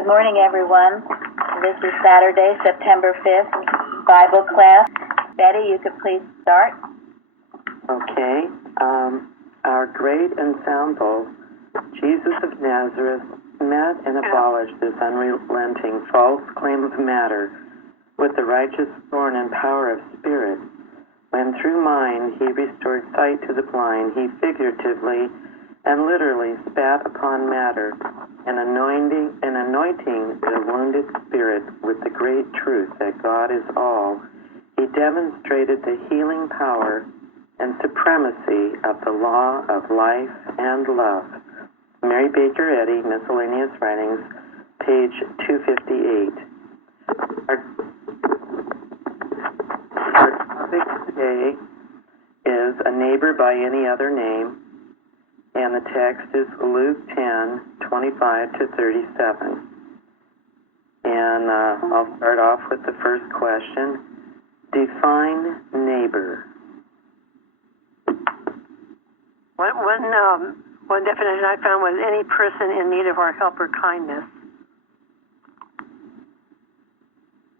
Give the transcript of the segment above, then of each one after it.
Good morning, everyone. This is Saturday, September 5th, Bible class. Betty, you could please start. Okay. Our great ensemble, Jesus of Nazareth, met and abolished this unrelenting false claim of matter with the righteous thorn and power of spirit. When through mind he restored sight to the blind, he figuratively and literally spat upon matter and anointing the wounded spirit with the great truth that God is all. He demonstrated the healing power and supremacy of the law of life and love. Mary Baker Eddy, Miscellaneous Writings, page 258. Our topic today is A Neighbor by Any Other Name, and the text is Luke 10:25-37. And I'll start off with the first question. Define neighbor. One definition I found was any person in need of our help or kindness.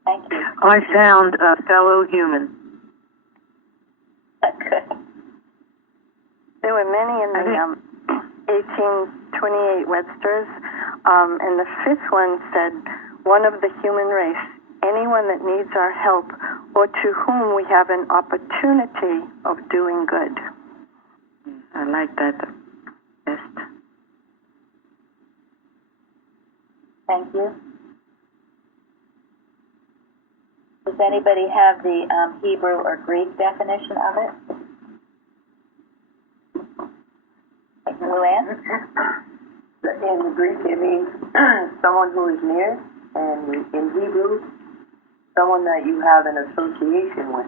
Thank you. I found a fellow human. Good. There were many in the 1828 Webster's, and the fifth one said, one of the human race, anyone that needs our help or to whom we have an opportunity of doing good. I like that best. Thank you. Does anybody have the Hebrew or Greek definition of it? Luann? In the Greek, it means someone who is near, and in Hebrew, someone that you have an association with.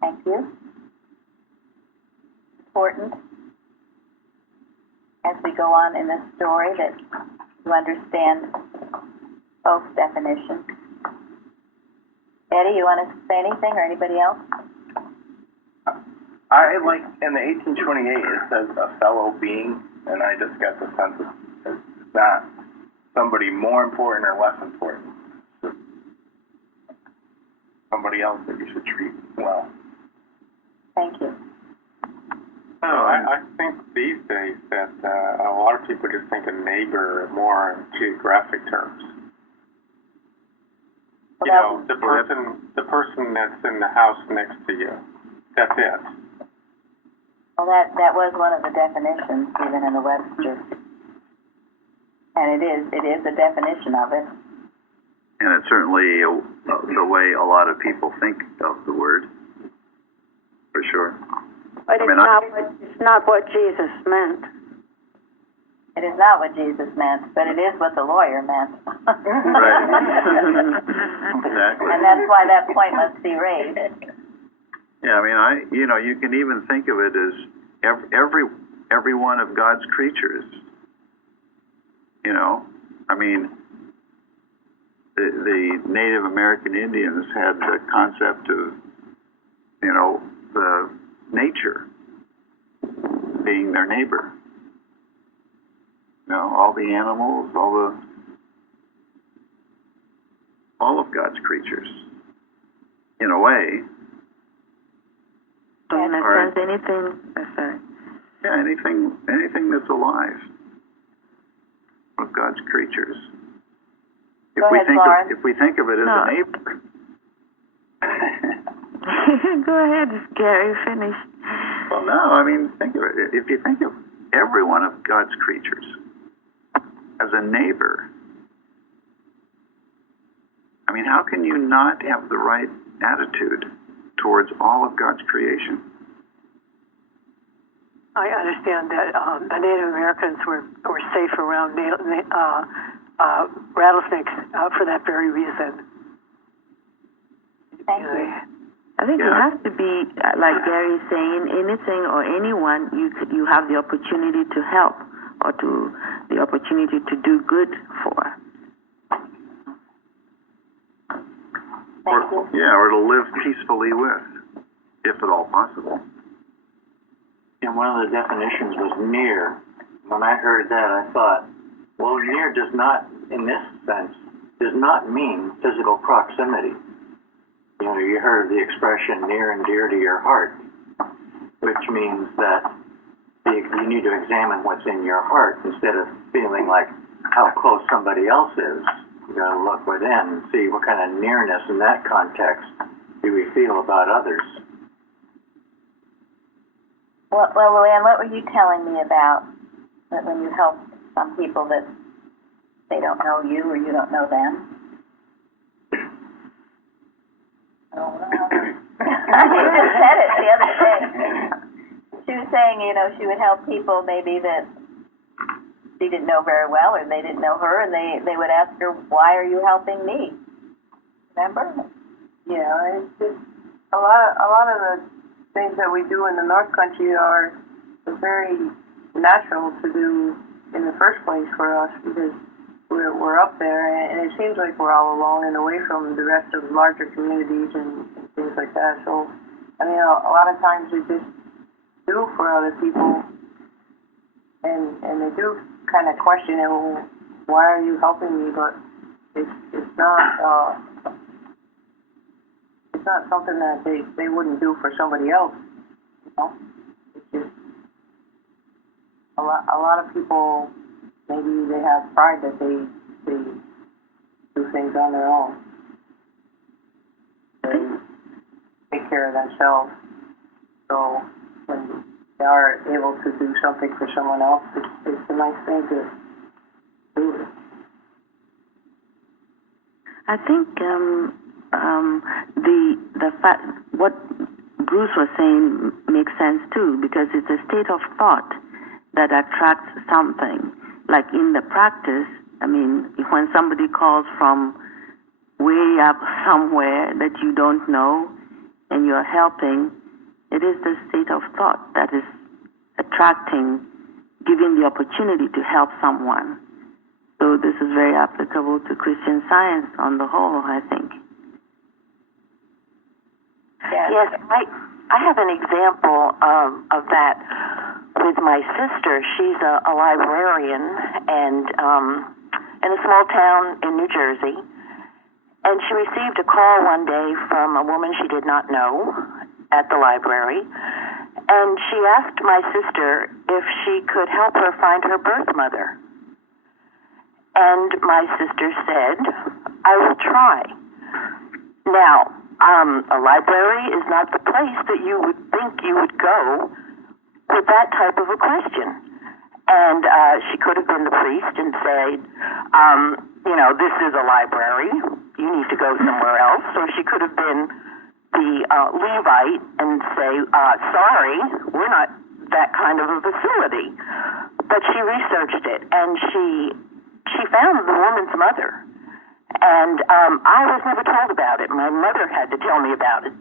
Thank you. Important as we go on in this story that you understand both definitions. Eddie, you want to say anything, or anybody else? I like, in the 1828, it says a fellow being, and I just got the sense of it's not somebody more important or less important. It's somebody else that you should treat well. Thank you. I think these days that a lot of people just think of neighbor more in geographic terms. Well, You know, the person that's in the house next to you. That's it. Well, that was one of the definitions, even in the Webster. And it is a definition of it. And it's certainly the way a lot of people think of the word, for sure. But it's not what Jesus meant. It is not what Jesus meant, but it is what the lawyer meant. Right. Exactly. And that's why that point must be raised. Yeah, I mean, you can even think of it as every one of God's creatures. You know, I mean, the Native American Indians had the concept of, the nature being their neighbor. All the animals, all of God's creatures, in a way. So in that sense, anything that's alive of God's creatures. Go ahead, Lauren. If we think of it as a neighbor. Go ahead, Gary, finish. Well, no, I mean, think of it. If you think of every one of God's creatures as a neighbor, I mean, how can you not have the right attitude towards all of God's creation? I understand that the Native Americans were safe around rattlesnakes for that very reason. Thank you. I think it has to be, like Gary is saying, anything or anyone you have the opportunity to help or the opportunity to do good for. Or to live peacefully with, if at all possible. And one of the definitions was near. When I heard that, I thought, well, near does not in this sense, does not mean physical proximity. You know, you heard the expression near and dear to your heart, which means that you need to examine what's in your heart instead of feeling like how close somebody else is. You gotta look within and see what kind of nearness in that context do we feel about others. Well, Luann, what were you telling me about that when you help some people that they don't know you or you don't know them? Oh, you just said it the other day. She was saying, you know, she would help people maybe that she didn't know very well or they didn't know her, and they would ask her, why are you helping me? Remember? Yeah, it's just a lot of the things that we do in the North Country are very natural to do in the first place for us, because we're up there, and it seems like we're all alone and away from the rest of larger communities and things like that. So, I mean, a lot of times we just do for other people, and they do kind of question it. Well, why are you helping me? But it's not something that they wouldn't do for somebody else. You know, it's just a lot of people. Maybe they have pride that they do things on their own. They take care of themselves. So when they are able to do something for someone else, it's a nice thing to do it. I think the fact what Bruce was saying makes sense too, because it's a state of thought that attracts something. Like in the practice, I mean, when somebody calls from way up somewhere that you don't know and you're helping, it is the state of thought that is attracting, giving the opportunity to help someone. So this is very applicable to Christian Science on the whole, I think. Yes, I have an example of that with my sister. She's a librarian and in a small town in New Jersey. And she received a call one day from a woman she did not know at the library. And she asked my sister if she could help her find her birth mother. And my sister said, I will try. Now, a library is not the place that you would think you would go with that type of a question. And she could have been the priest and said, you know, this is a library. You need to go somewhere else. Or she could have been the Levite and say, sorry, we're not that kind of a facility. But she researched it, and she found the woman's mother. And I was never told about it. My mother had to tell me about it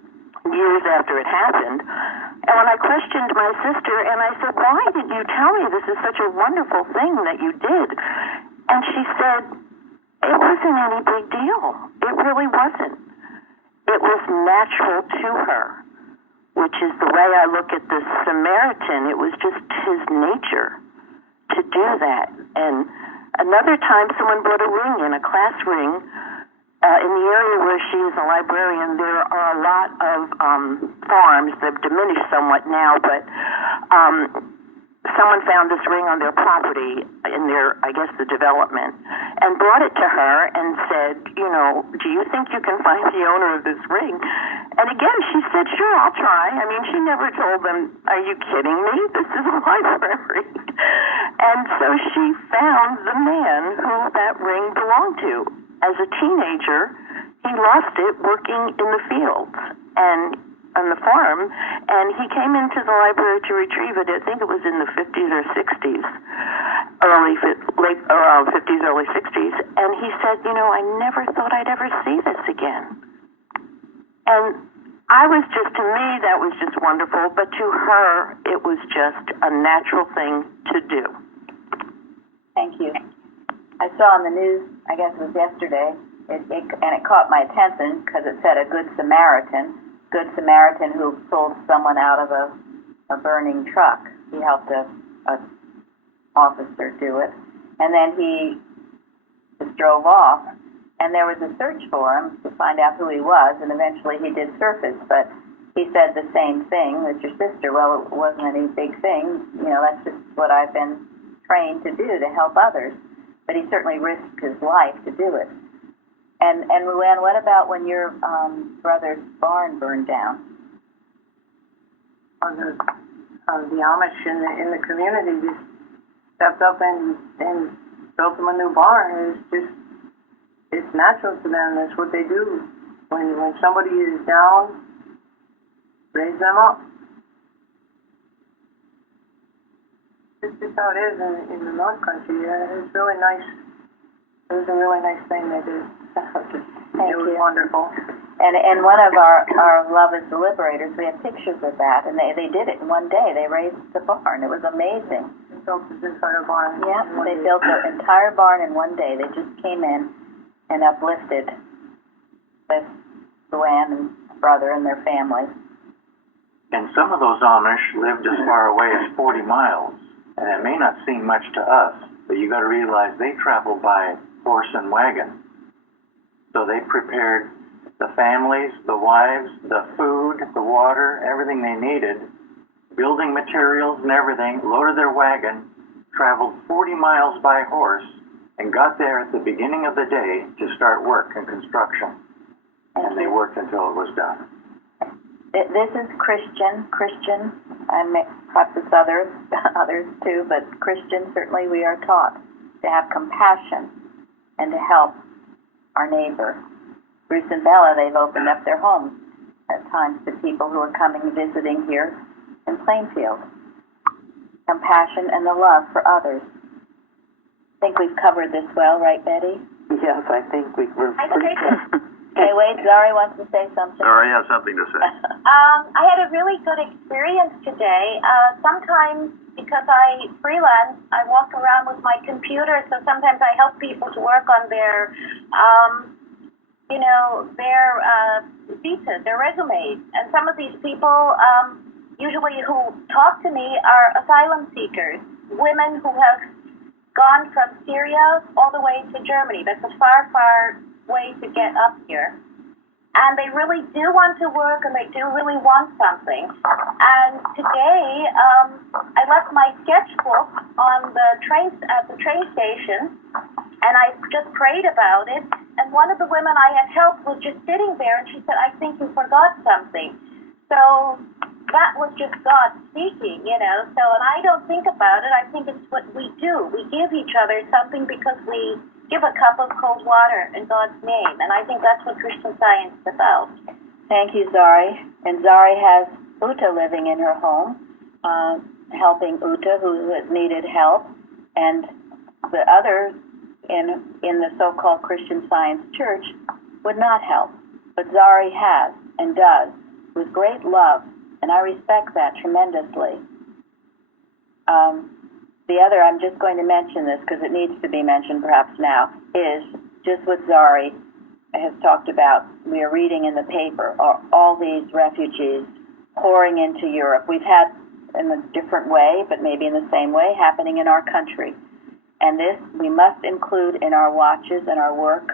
years after it happened. And when I questioned my sister, and I said, why did you tell me this is such a wonderful thing that you did? And she said, it wasn't any big deal. It really wasn't. It was natural to her, which is the way I look at the Samaritan. It was just his nature to do that. And another time, someone brought a ring in, a class ring. In the area where she is a librarian, there are a lot of farms. They've diminished somewhat now, but someone found this ring on their property in their, I guess, the development, and brought it to her and said, you know, do you think you can find the owner of this ring? And again, she said, sure, I'll try. I mean, she never told them, are you kidding me? This is a library. And so she found the man who that ring belonged to. As a teenager, he lost it working in the fields and on the farm, and he came into the library to retrieve it. I think it was in the 50s or 60s, early 60s, and he said, you know, I never thought I'd ever see this again. And I was just, to me, that was just wonderful, but to her, it was just a natural thing to do. Thank you. I saw on the news, I guess it was yesterday, and it caught my attention because it said a Good Samaritan who pulled someone out of a burning truck. He helped a officer do it, and then he destroyed drove off, and there was a search for him to find out who he was, and eventually he did surface, but he said the same thing as your sister. Well, it wasn't any big thing. You know, that's just what I've been trained to do, to help others. But he certainly risked his life to do it. And Luann, what about when your brother's barn burned down? The Amish in the community just stepped up and built them a new barn. It's natural to them. That's what they do. When somebody is down, raise them up. This is how it is in the North Country. It's really nice. It was a really nice thing they did. It was wonderful. And one of our Love is the Liberators, we have pictures of that, and they did it in one day. They raised the barn. It was amazing. They built this entire barn. Yeah, they built the entire barn in one day. They just came in and uplifted with Luann and brother and their family. And some of those Amish lived as far away as 40 miles. And it may not seem much to us, but you got to realize they traveled by horse and wagon. So they prepared the families, the wives, the food, the water, everything they needed, building materials and everything, loaded their wagon, traveled 40 miles by horse, and got there at the beginning of the day to start work and construction. And they worked until it was done. This is Christian. Perhaps it's others too, but Christian, certainly we are taught to have compassion and to help our neighbor. Bruce and Bella, they've opened up their homes at times to people who are coming visiting here in Plainfield. Compassion and the love for others. I think we've covered this well, right, Betty? Yes, I think we're pretty good. Okay, wait, Zari wants to say something. Zari has something to say. I had a really good experience today. Sometimes, because I freelance, I walk around with my computer, so sometimes I help people to work on their, their visas, their resumes. And some of these people, usually who talk to me, are asylum seekers, women who have gone from Syria all the way to Germany. That's a far, far way to get up here. And they really do want to work, and they do really want something. And today, I left my sketchbook on at the train station, and I just prayed about it. And one of the women I had helped was just sitting there, and she said, "I think you forgot something." So that was just God speaking, So, and I don't think about it. I think it's what we do. We give each other something because we give a cup of cold water in God's name. And I think that's what Christian Science is about. Thank you, Zari. And Zari has Uta living in her home, helping Uta, who has needed help. And the others in the so-called Christian Science Church would not help. But Zari has and does with great love. And I respect that tremendously. The other, I'm just going to mention this because it needs to be mentioned perhaps now, is just what Zari has talked about. We are reading in the paper all these refugees pouring into Europe. We've had, in a different way, but maybe in the same way, happening in our country. And this we must include in our watches and our work.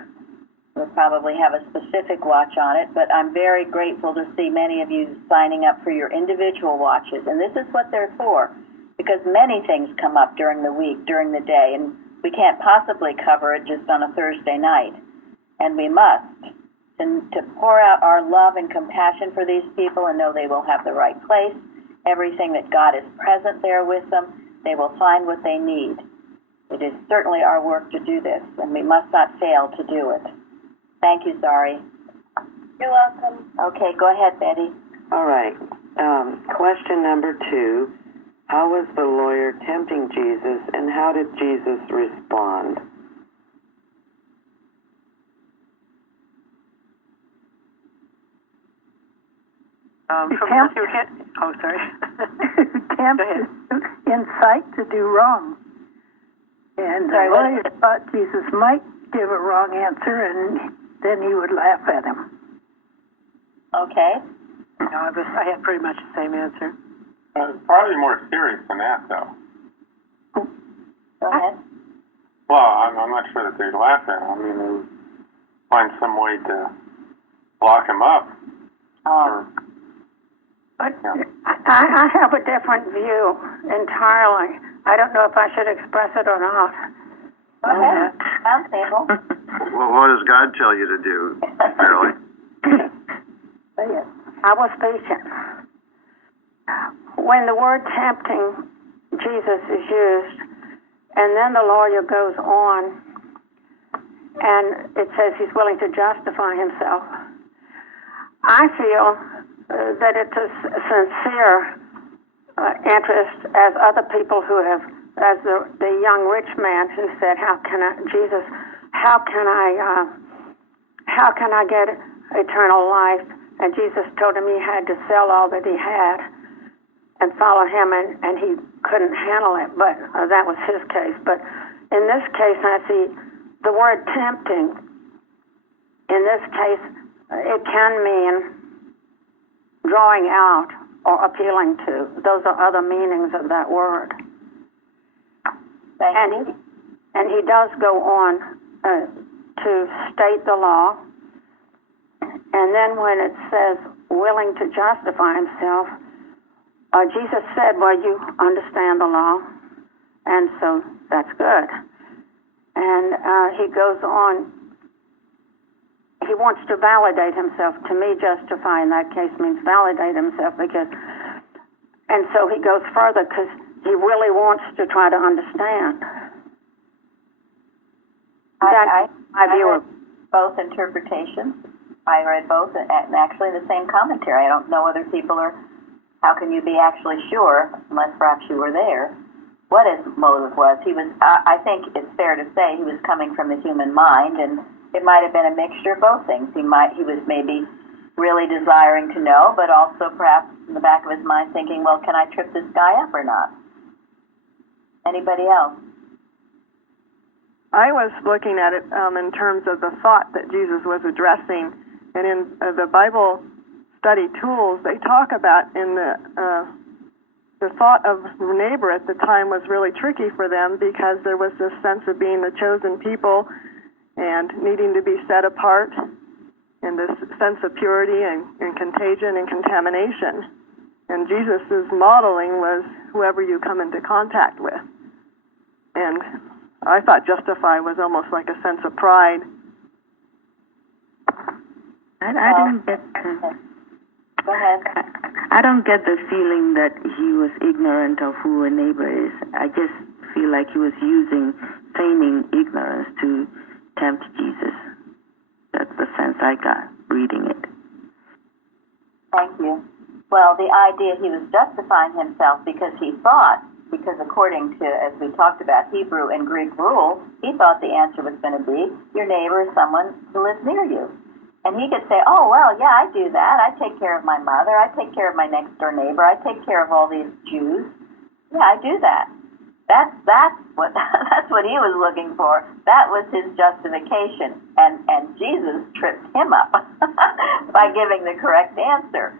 We'll probably have a specific watch on it, but I'm very grateful to see many of you signing up for your individual watches. And this is what they're for, because many things come up during the week, during the day, and we can't possibly cover it just on a Thursday night. And we must, to pour out our love and compassion for these people and know they will have the right place, everything that God is present there with them, they will find what they need. It is certainly our work to do this, and we must not fail to do it. Thank you, Zari. You're welcome. Okay, go ahead, Betty. All right. Question number 2. How was the lawyer tempting Jesus, and how did Jesus respond? Tempted insight to do wrong. And the lawyer thought Jesus might give a wrong answer, and then he would laugh at him. Okay. No, I had pretty much the same answer. It's probably more serious than that, though. Go ahead. Well, I'm not sure that they'd laugh at him. I mean, they would find some way to lock him up. But I have a different view entirely. I don't know if I should express it or not. Go ahead. Round table. Well, what does God tell you to do, Shirley? I was patient. When the word tempting Jesus is used, and then the lawyer goes on, and it says he's willing to justify himself, I feel that it's a sincere interest, as other people who have, as the young rich man who said, how can I get eternal life? And Jesus told him he had to sell all that he had and follow him, and he couldn't handle it, but that was his case. But in this case, I see the word tempting. In this case, it can mean drawing out or appealing to. Those are other meanings of that word. And he does go on to state the law. And then when it says willing to justify himself, Jesus said, well, you understand the law, and so that's good. And he goes on, he wants to validate himself. To me, justify in that case means validate himself, and so he goes further because he really wants to try to understand. I read both interpretations. I read both, and actually the same commentary. I don't know whether people are, how can you be actually sure, unless perhaps you were there, what his motive was. He was, I think it's fair to say, he was coming from the human mind, and it might have been a mixture of both things. He was maybe really desiring to know, but also perhaps in the back of his mind thinking, well, can I trip this guy up or not? Anybody else? I was looking at it in terms of the thought that Jesus was addressing, and in the Bible study tools, they talk about in the thought of neighbor at the time was really tricky for them because there was this sense of being the chosen people and needing to be set apart, and this sense of purity and contagion and contamination. And Jesus' modeling was whoever you come into contact with. And I thought justify was almost like a sense of pride. I didn't get. Go ahead. I don't get the feeling that he was ignorant of who a neighbor is. I just feel like he was feigning ignorance to tempt Jesus. That's the sense I got reading it. Thank you. Well, the idea he was justifying himself because he thought, because according to, as we talked about, Hebrew and Greek rule, he thought the answer was going to be, your neighbor is someone who lives near you. And he could say, oh, well, yeah, I do that. I take care of my mother. I take care of my next-door neighbor. I take care of all these Jews. Yeah, I do that. That's what that's what he was looking for. That was his justification. And Jesus tripped him up by giving the correct answer.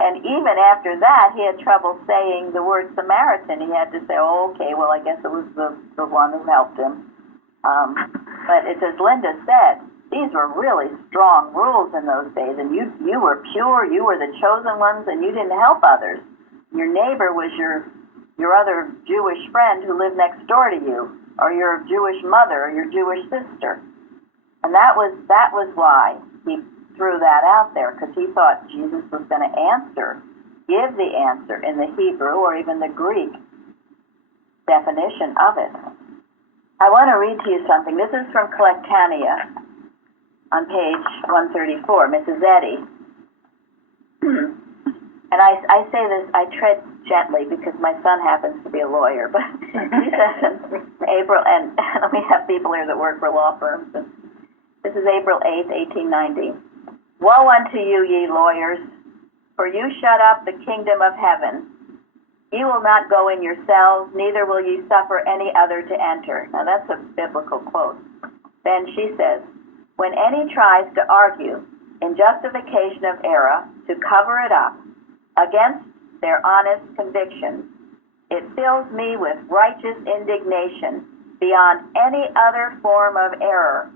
And even after that, he had trouble saying the word Samaritan. He had to say, oh, okay, well, I guess it was the one who helped him. But it's as Linda said, these were really strong rules in those days, and you were pure, you were the chosen ones, and you didn't help others. Your neighbor was your other Jewish friend who lived next door to you, or your Jewish mother, or your Jewish sister. And that was why he threw that out there, because he thought Jesus was going to give the answer in the Hebrew or even the Greek definition of it. I want to read to you something. This is from Collectania on page 134, Mrs. Eddy. And I say this, I tread gently because my son happens to be a lawyer, but he says in April, and we have people here that work for law firms. And this is April 8th, 1890. Woe unto you, ye lawyers, for you shut up the kingdom of heaven. You will not go in yourselves, neither will ye suffer any other to enter. Now that's a biblical quote. Then she says, when any tries to argue in justification of error to cover it up against their honest convictions, it fills me with righteous indignation beyond any other form of error.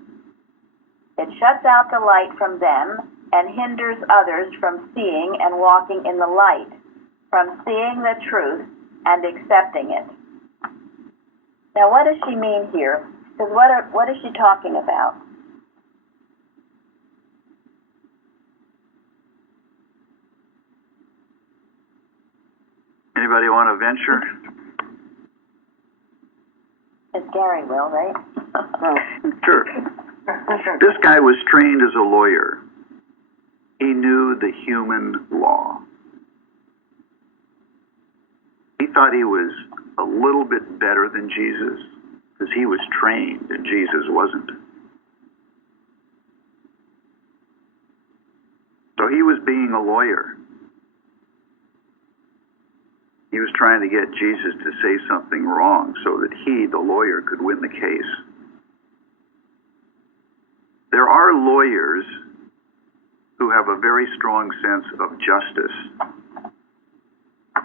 It shuts out the light from them and hinders others from seeing and walking in the light, from seeing the truth and accepting it. Now, what does she mean here? Because what is she talking about? Anybody want to venture? Gary will, right? Sure. This guy was trained as a lawyer. He knew the human law. He thought he was a little bit better than Jesus because he was trained and Jesus wasn't. So he was being a lawyer. He was trying to get Jesus to say something wrong so that he, the lawyer, could win the case. There are lawyers who have a very strong sense of justice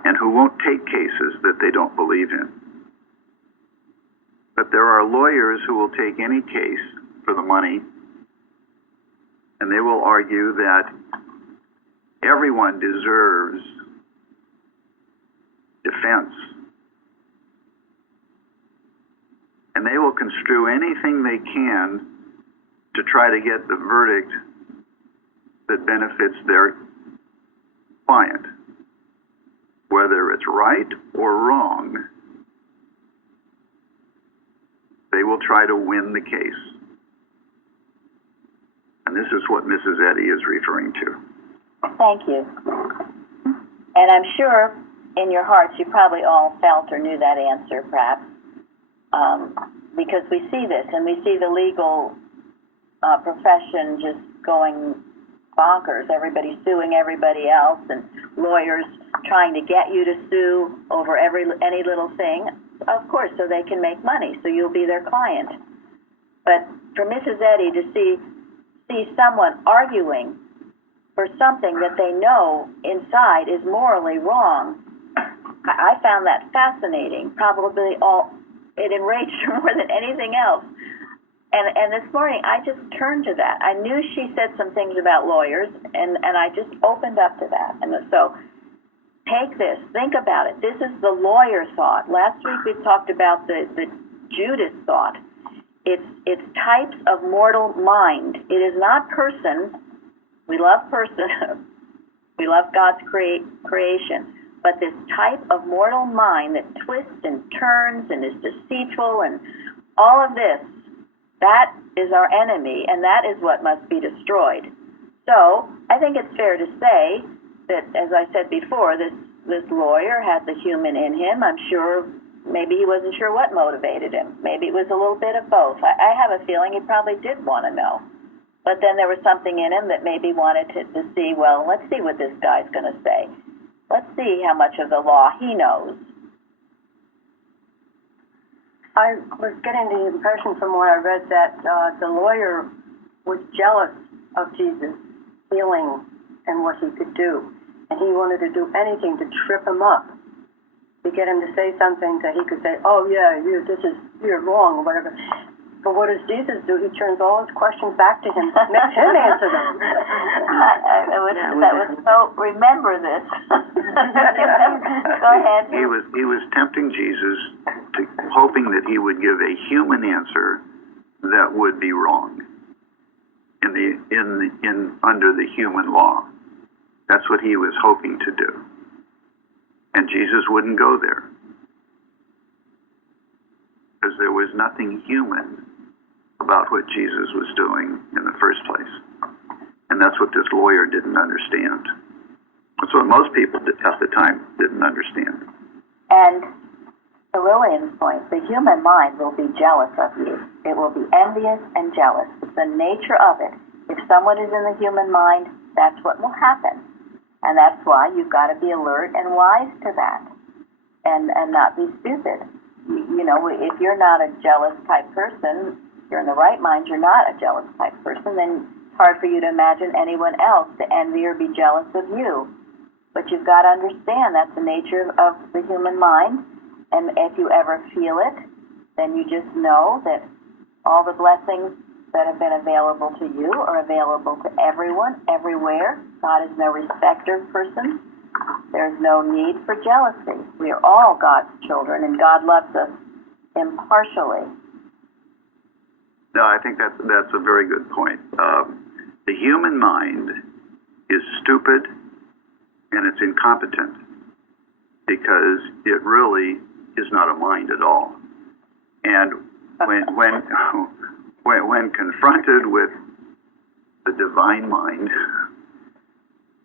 and who won't take cases that they don't believe in. But there are lawyers who will take any case for the money, and they will argue that everyone deserves defense. And they will construe anything they can to try to get the verdict that benefits their client. Whether it's right or wrong, they will try to win the case. And this is what Mrs. Eddy is referring to. Thank you. And I'm sure in your hearts you probably all felt or knew that answer, perhaps, because we see this, and we see the legal profession just going bonkers. Everybody suing everybody else, and lawyers trying to get you to sue over any little thing, of course, so they can make money, so you'll be their client. But for Mrs. Eddy to see someone arguing for something that they know inside is morally wrong, I found that fascinating. Probably it enraged her more than anything else. And this morning, I just turned to that. I knew she said some things about lawyers, and I just opened up to that. And so, take this, think about it. This is the lawyer thought. Last week we talked about the Judas thought. It's types of mortal mind. It is not person. We love person. We love God's creation. But this type of mortal mind that twists and turns and is deceitful and all of this, that is our enemy, and that is what must be destroyed. So I think it's fair to say that, as I said before, this lawyer had the human in him. I'm sure maybe he wasn't sure what motivated him. Maybe it was a little bit of both. I have a feeling he probably did want to know. But then there was something in him that maybe wanted to see, well, let's see what this guy's going to say. Let's see how much of the law he knows. I was getting the impression from what I read that the lawyer was jealous of Jesus' healing and what he could do. And he wanted to do anything to trip him up, to get him to say something that he could say, oh yeah, you're wrong, or whatever. But what does Jesus do? He turns all his questions back to him, makes him answer them. That was so, remember this. Go ahead. He was tempting Jesus, hoping that he would give a human answer that would be wrong under the human law. That's what he was hoping to do. And Jesus wouldn't go there, because there was nothing human about what Jesus was doing in the first place. And that's what this lawyer didn't understand. That's what most people at the time didn't understand. And to Lillian's point, the human mind will be jealous of you. It will be envious and jealous. It's the nature of it. If someone is in the human mind, that's what will happen. And that's why you've got to be alert and wise to that, and not be stupid. You know, if you're not a jealous type person, you're in the right mind, you're not a jealous type person, then it's hard for you to imagine anyone else to envy or be jealous of you. But you've got to understand that's the nature of the human mind, and if you ever feel it, then you just know that all the blessings that have been available to you are available to everyone, everywhere. God is no respecter of persons. There's no need for jealousy. We are all God's children, and God loves us impartially. No, I think that's a very good point. The human mind is stupid and it's incompetent because it really is not a mind at all. And when confronted with the divine mind,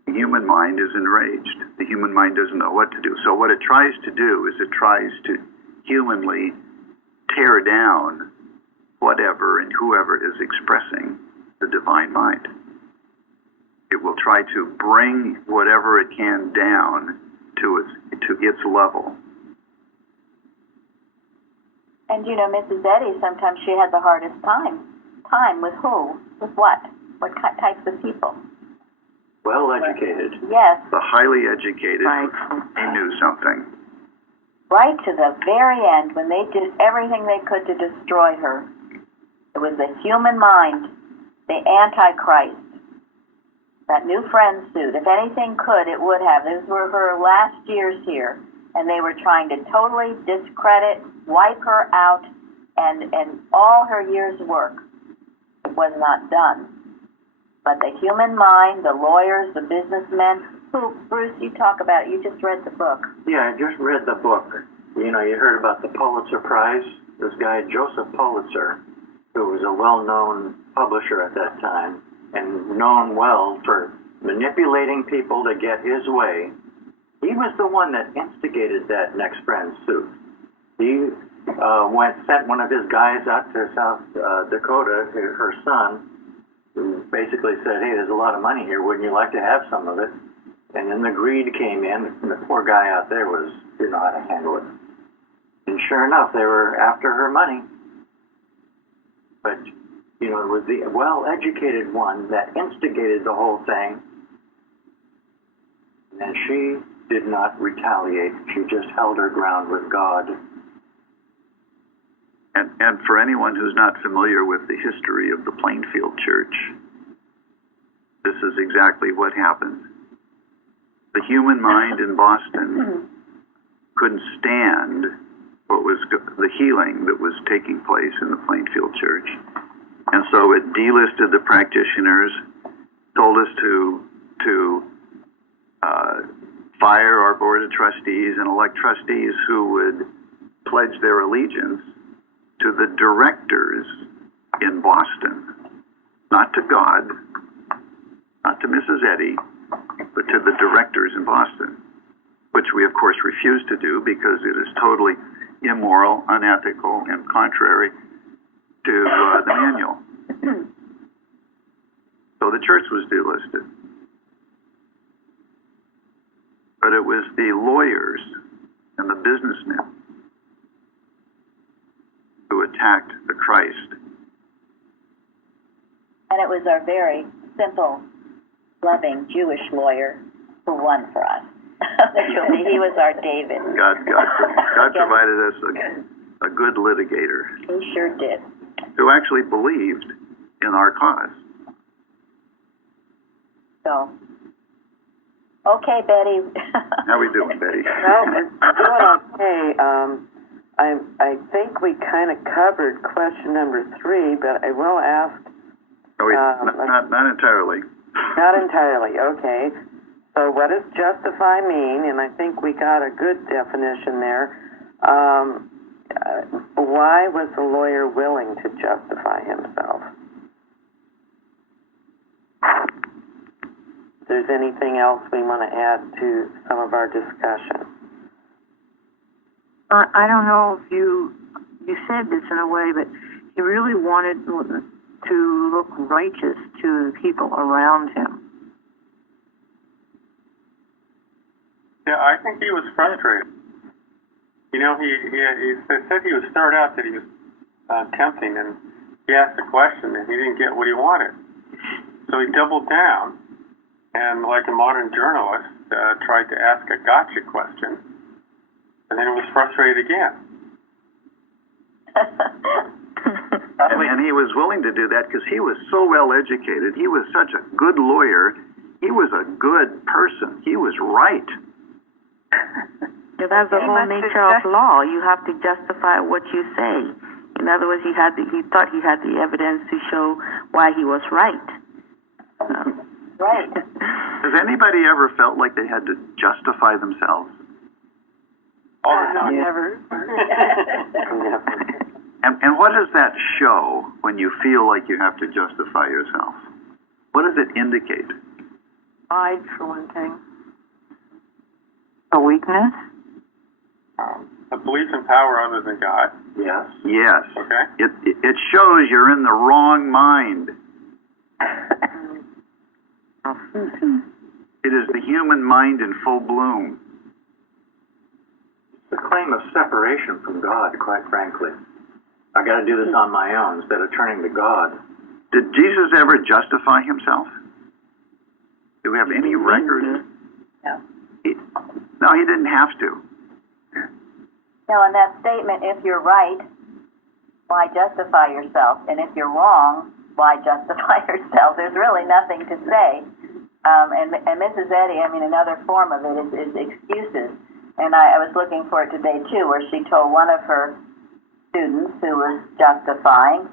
the human mind is enraged. The human mind doesn't know what to do. So what it tries to do is it tries to humanly tear down whatever and whoever is expressing the divine mind. It will try to bring whatever it can down to its level. And you know, Mrs. Eddy, sometimes she had the hardest time. Time with who? With what? What types of people? Well educated. Yes. The highly educated, they knew something. Right to the very end, when they did everything they could to destroy her. It was the human mind, the Antichrist, that new friend suit. If anything could, it would have. These were her last years here, and they were trying to totally discredit, wipe her out, and all her years' work. It was not done. But the human mind, the lawyers, the businessmen, who, Bruce, you talk about, you just read the book. Yeah, I just read the book. You know, you heard about the Pulitzer Prize. This guy, Joseph Pulitzer, who was a well-known publisher at that time, and known well for manipulating people to get his way, he was the one that instigated that next friend suit. He sent one of his guys out to South Dakota, to her son, who basically said, hey, there's a lot of money here, wouldn't you like to have some of it? And then the greed came in, and the poor guy out there didn't know how to handle it. And sure enough, they were after her money. But, you know, it was the well-educated one that instigated the whole thing, and she did not retaliate. She just held her ground with God. And for anyone who's not familiar with the history of the Plainfield Church, this is exactly what happened. The human mind in Boston couldn't stand what was the healing that was taking place in the Plainfield Church. And so it delisted the practitioners, told us to fire our board of trustees and elect trustees who would pledge their allegiance to the directors in Boston, not to God, not to Mrs. Eddy, but to the directors in Boston, which we, of course, refused to do because it is totally immoral, unethical, and contrary to the manual. So the church was delisted. But it was the lawyers and the businessmen who attacked the Christ. And it was our very simple, loving Jewish lawyer who won for us. Literally, he was our David. God provided us a good litigator. He sure did. Who actually believed in our cause. So, okay, Betty. How we doing, Betty? Well, we're doing okay. I think we kind of covered question number 3, but I will ask. Oh, not entirely. Not entirely. Okay. So, what does justify mean? And I think we got a good definition there. Why was the lawyer willing to justify himself? If there's anything else we want to add to some of our discussion. I don't know if you said this in a way, but he really wanted to look righteous to the people around him. Yeah, I think he was frustrated. You know, he said he would start out that he was tempting, and he asked a question, and he didn't get what he wanted. So he doubled down, and like a modern journalist, tried to ask a gotcha question, and then he was frustrated again. And he was willing to do that because he was so well educated. He was such a good lawyer. He was a good person. He was right. Yeah, that's the whole nature of law. You have to justify what you say. In other words, he thought he had the evidence to show why he was right. Right. Has anybody ever felt like they had to justify themselves? All the time. Never. And what does that show when you feel like you have to justify yourself? What does it indicate? Pride, for one thing. A weakness? A belief in power other than God. Yes. Yes. Okay. It shows you're in the wrong mind. It is the human mind in full bloom. The claim of separation from God, quite frankly. I got to do this on my own instead of turning to God. Did Jesus ever justify himself? Do we have any record? No. No, he didn't have to. No, in that statement, if you're right, why justify yourself? And if you're wrong, why justify yourself? There's really nothing to say. And Mrs. Eddy, I mean, another form of it is excuses. And I was looking for it today, too, where she told one of her students who was justifying,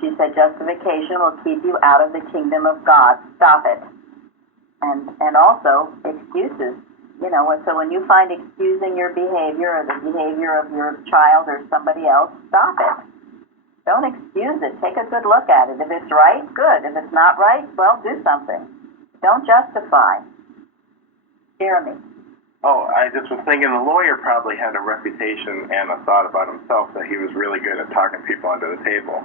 she said, justification will keep you out of the kingdom of God. Stop it. And also, excuses. You know, so when you find excusing your behavior or the behavior of your child or somebody else, stop it. Don't excuse it. Take a good look at it. If it's right, good. If it's not right, well, do something. Don't justify. Jeremy. Oh, I just was thinking the lawyer probably had a reputation and a thought about himself that he was really good at talking people under the table.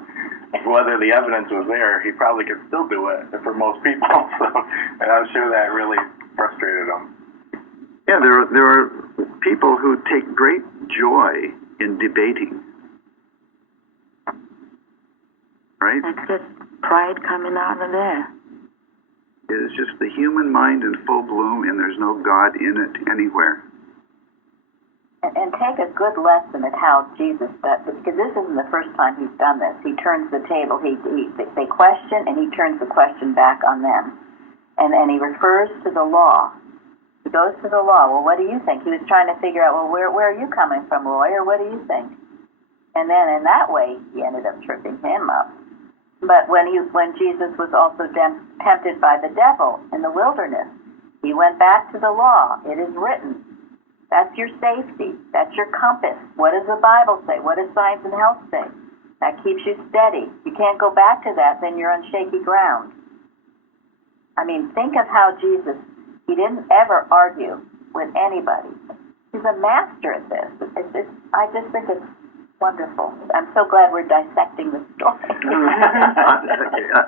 Whether the evidence was there, he probably could still do it for most people. So, and I'm sure that really frustrated him. Yeah, there are people who take great joy in debating. Right? It's just pride coming out of there. It is just the human mind in full bloom, and there's no God in it anywhere. And take a good lesson at how Jesus does it, because this isn't the first time he's done this. He turns the table. They question, and he turns the question back on them. And he refers to the law. He goes to the law. Well, what do you think? He was trying to figure out, well, where are you coming from, lawyer? What do you think? And then in that way, he ended up tripping him up. But when Jesus was also tempted by the devil in the wilderness, he went back to the law. It is written. That's your safety. That's your compass. What does the Bible say? What does science and health say? That keeps you steady. You can't go back to that, then you're on shaky ground. I mean, think of how Jesus, he didn't ever argue with anybody. He's a master at this. I just think it's wonderful. I'm so glad we're dissecting the story.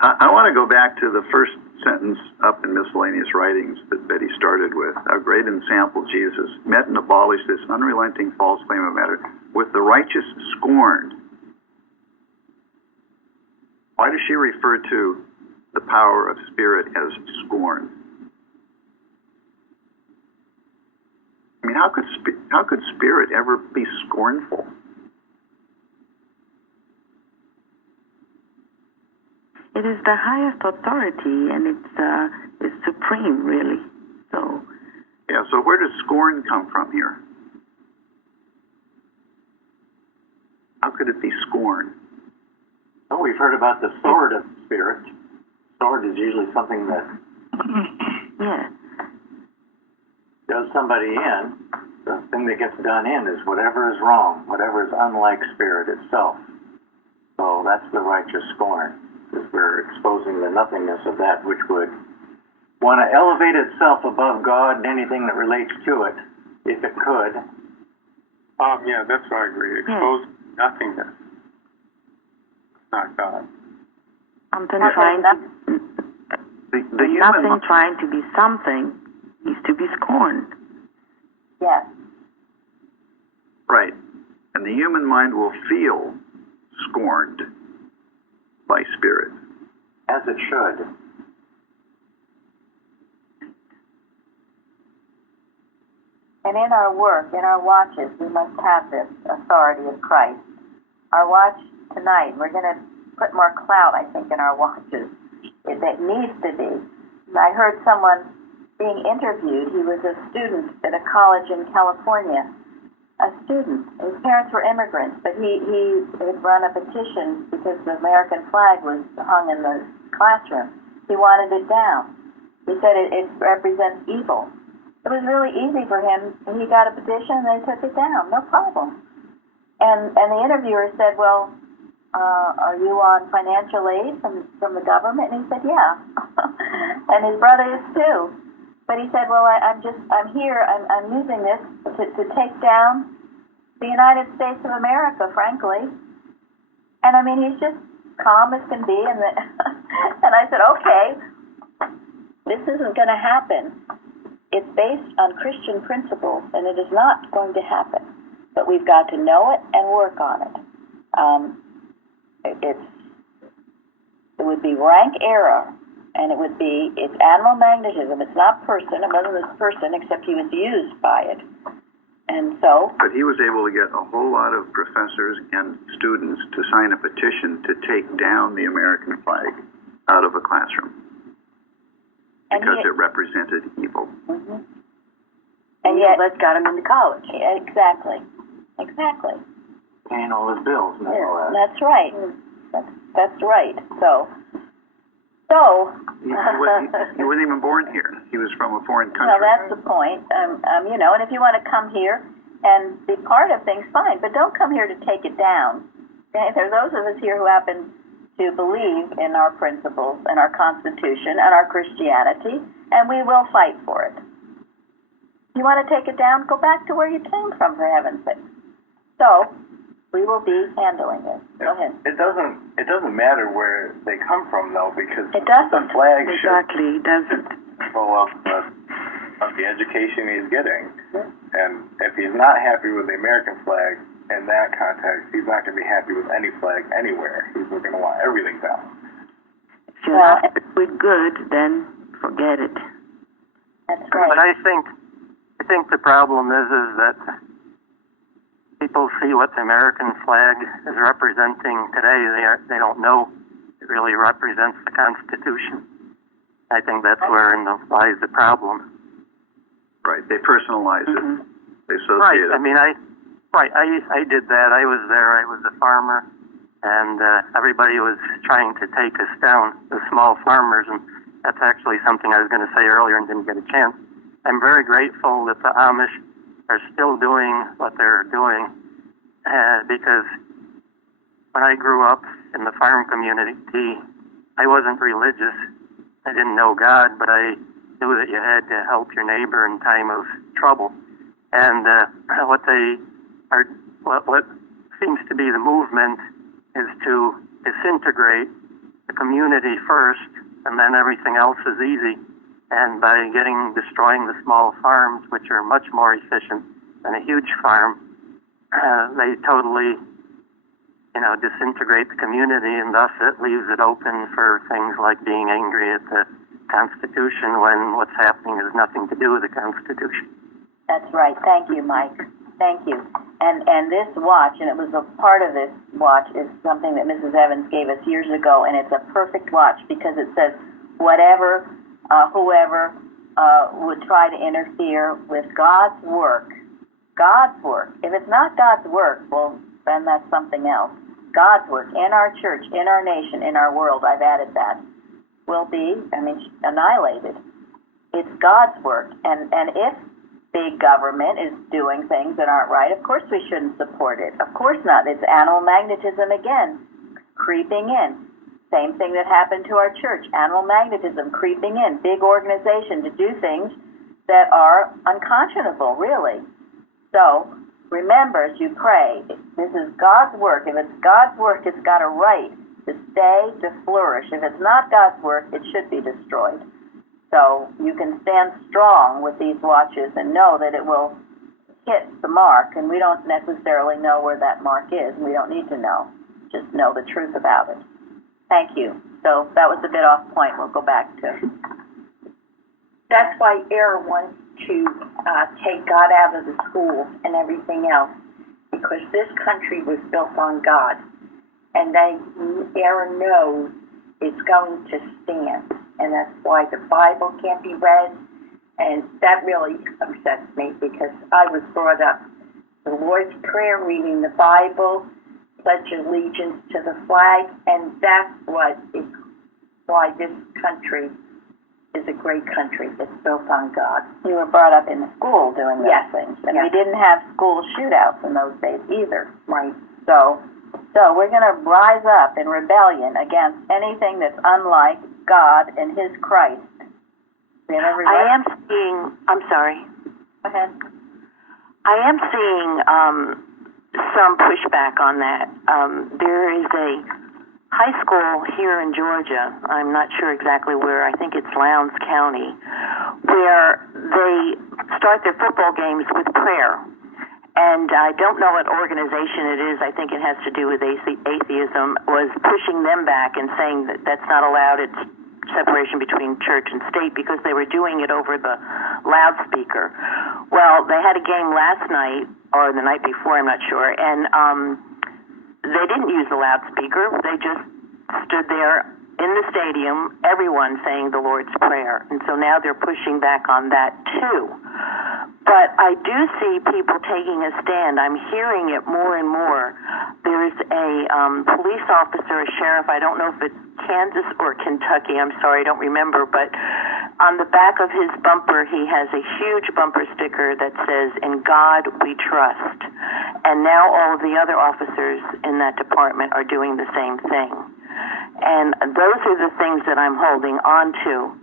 I want to go back to the first sentence up in Miscellaneous Writings that Betty started with. How great and sample Jesus met and abolished this unrelenting false claim of matter with the righteous scorned. Why does she refer to the power of spirit as scorn? I mean, how could spirit ever be scornful? It is the highest authority, and it's supreme, really. So. Yeah. So where does scorn come from here? How could it be scorn? Well, we've heard about the sword of the spirit. Sword is usually something that does somebody in. The thing that gets done in is whatever is wrong, whatever is unlike spirit itself. So that's the righteous scorn. Because we're exposing the nothingness of that which would want to elevate itself above God and anything that relates to it, if it could. Yeah, that's what I agree. Expose nothingness. Not God. Something trying to be something is to be scorned. Yes. Right. And the human mind will feel scorned by spirit. As it should. And in our work, in our watches, we must have this authority of Christ. our watch tonight, we're going to put more clout, I think, in our watches. It needs to be. I heard someone being interviewed. He was a student at a college in California. A student. His parents were immigrants, but he had run a petition because the American flag was hung in the classroom. He wanted it down. He said it represents evil. It was really easy for him. He got a petition and they took it down. No problem. And the interviewer said, well, are you on financial aid from the government? And he said, yeah. And his brother is too. But he said, well, I'm here, I'm using this to take down the United States of America, frankly. And I mean, he's just calm as can be. And I said, okay, this isn't going to happen. It's based on Christian principles, and it is not going to happen. But we've got to know it and work on it. It would be rank error. And it's animal magnetism. It's not person. It wasn't this person, except he was used by it. And so... But he was able to get a whole lot of professors and students to sign a petition to take down the American flag out of a classroom. Because it represented evil. Mm-hmm. And yet... That got him into college. Yeah, exactly. Paying all his bills and all that. That's right. That's right. He wasn't even born here. He was from a foreign country. Well, that's the point. And if you want to come here and be part of things, fine. But don't come here to take it down. Okay? There are those of us here who happen to believe in our principles and our Constitution and our Christianity, and we will fight for it. If you want to take it down, go back to where you came from, for heaven's sake. So, we will be handling it. Go ahead. It doesn't matter where they come from, though, because it doesn't. The flag exactly doesn't. Well, of the education he's getting, and if he's not happy with the American flag in that context, he's not going to be happy with any flag anywhere. He's going to want everything down. If you're not with good, then forget it. That's right. But I think the problem is that people see what the American flag is representing today. They don't know it really represents the Constitution. I think that's where lies the problem. Right. They personalize it. They associate right. it. I mean, I did that. I was there. I was a farmer, and everybody was trying to take us down, the small farmers, and that's actually something I was going to say earlier and didn't get a chance. I'm very grateful that the Amish are still doing what they're doing, because when I grew up in the farm community, I wasn't religious. I didn't know God, but I knew that you had to help your neighbor in time of trouble. And what seems to be the movement is to disintegrate the community first, and then everything else is easy. And by destroying the small farms, which are much more efficient than a huge farm, they totally, disintegrate the community, and thus it leaves it open for things like being angry at the Constitution when what's happening has nothing to do with the Constitution. That's right. Thank you, Mike. Thank you. And this watch, and it was a part of this watch, is something that Mrs. Evans gave us years ago, and it's a perfect watch because it says whoever would try to interfere with God's work. If it's not God's work, well, then that's something else. God's work in our church, in our nation, in our world, I've added that, will be, annihilated. It's God's work. And if big government is doing things that aren't right, of course we shouldn't support it. Of course not. It's animal magnetism again, creeping in. Same thing that happened to our church, animal magnetism creeping in, big organization to do things that are unconscionable, really. So, remember as you pray, this is God's work. If it's God's work, it's got a right to stay, to flourish. If it's not God's work, it should be destroyed. So, you can stand strong with these watches and know that it will hit the mark, and we don't necessarily know where that mark is, and we don't need to know. Just know the truth about it. Thank you. So that was a bit off point. We'll go back to. That's why error wants to take God out of the schools and everything else, because because this country was built on God, and Aaron knows it's going to stand, and that's why the Bible can't be read, and that really upsets me because I was brought up the Lord's Prayer, reading the Bible, pledge allegiance to the flag, and that's why this country is a great country that's built on God. You were brought up in school doing those Yes. things. And Yes. we didn't have school shootouts in those days either. Right. So we're going to rise up in rebellion against anything that's unlike God and His Christ. We have every I right- am seeing, I'm sorry. Go ahead. I am seeing some pushback on that. There is a high school here in Georgia, I'm not sure exactly where, I think it's Lowndes County, where they start their football games with prayer. And I don't know what organization it is, I think it has to do with atheism, was pushing them back and saying that that's not allowed, it's separation between church and state, because they were doing it over the loudspeaker. Well, they had a game last night, or the night before, I'm not sure, and they didn't use the loudspeaker. They just stood there in the stadium, everyone saying the Lord's Prayer. And so now they're pushing back on that too. But I do see people taking a stand. I'm hearing it more and more. There's a police officer, a sheriff, I don't know if it's Kansas or Kentucky, I'm sorry, I don't remember, but on the back of his bumper, he has a huge bumper sticker that says, "In God We Trust." And now all of the other officers in that department are doing the same thing. And those are the things that I'm holding on to,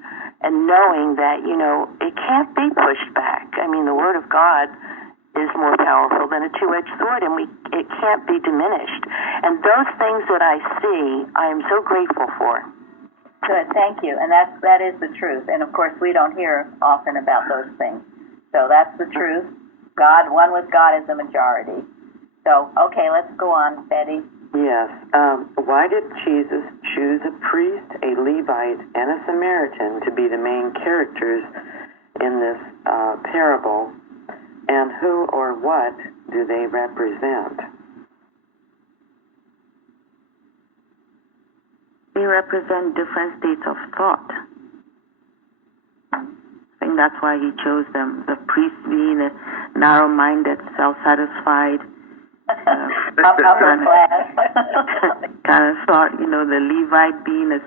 and knowing that, you know, it can't be pushed back. I mean, the Word of God is more powerful than a two-edged sword, and it can't be diminished. And those things that I see, I am so grateful for. Good, thank you. And that is the truth. And of course, we don't hear often about those things. So that's the truth. God, one with God is the majority. So, okay, let's go on, Betty. Yes. Why did Jesus choose a priest, a Levite, and a Samaritan to be the main characters in this parable? And who or what do they represent? They represent different states of thought. I think that's why he chose them. The priest being a narrow-minded, self-satisfied, kind of thought, you know, the Levite being a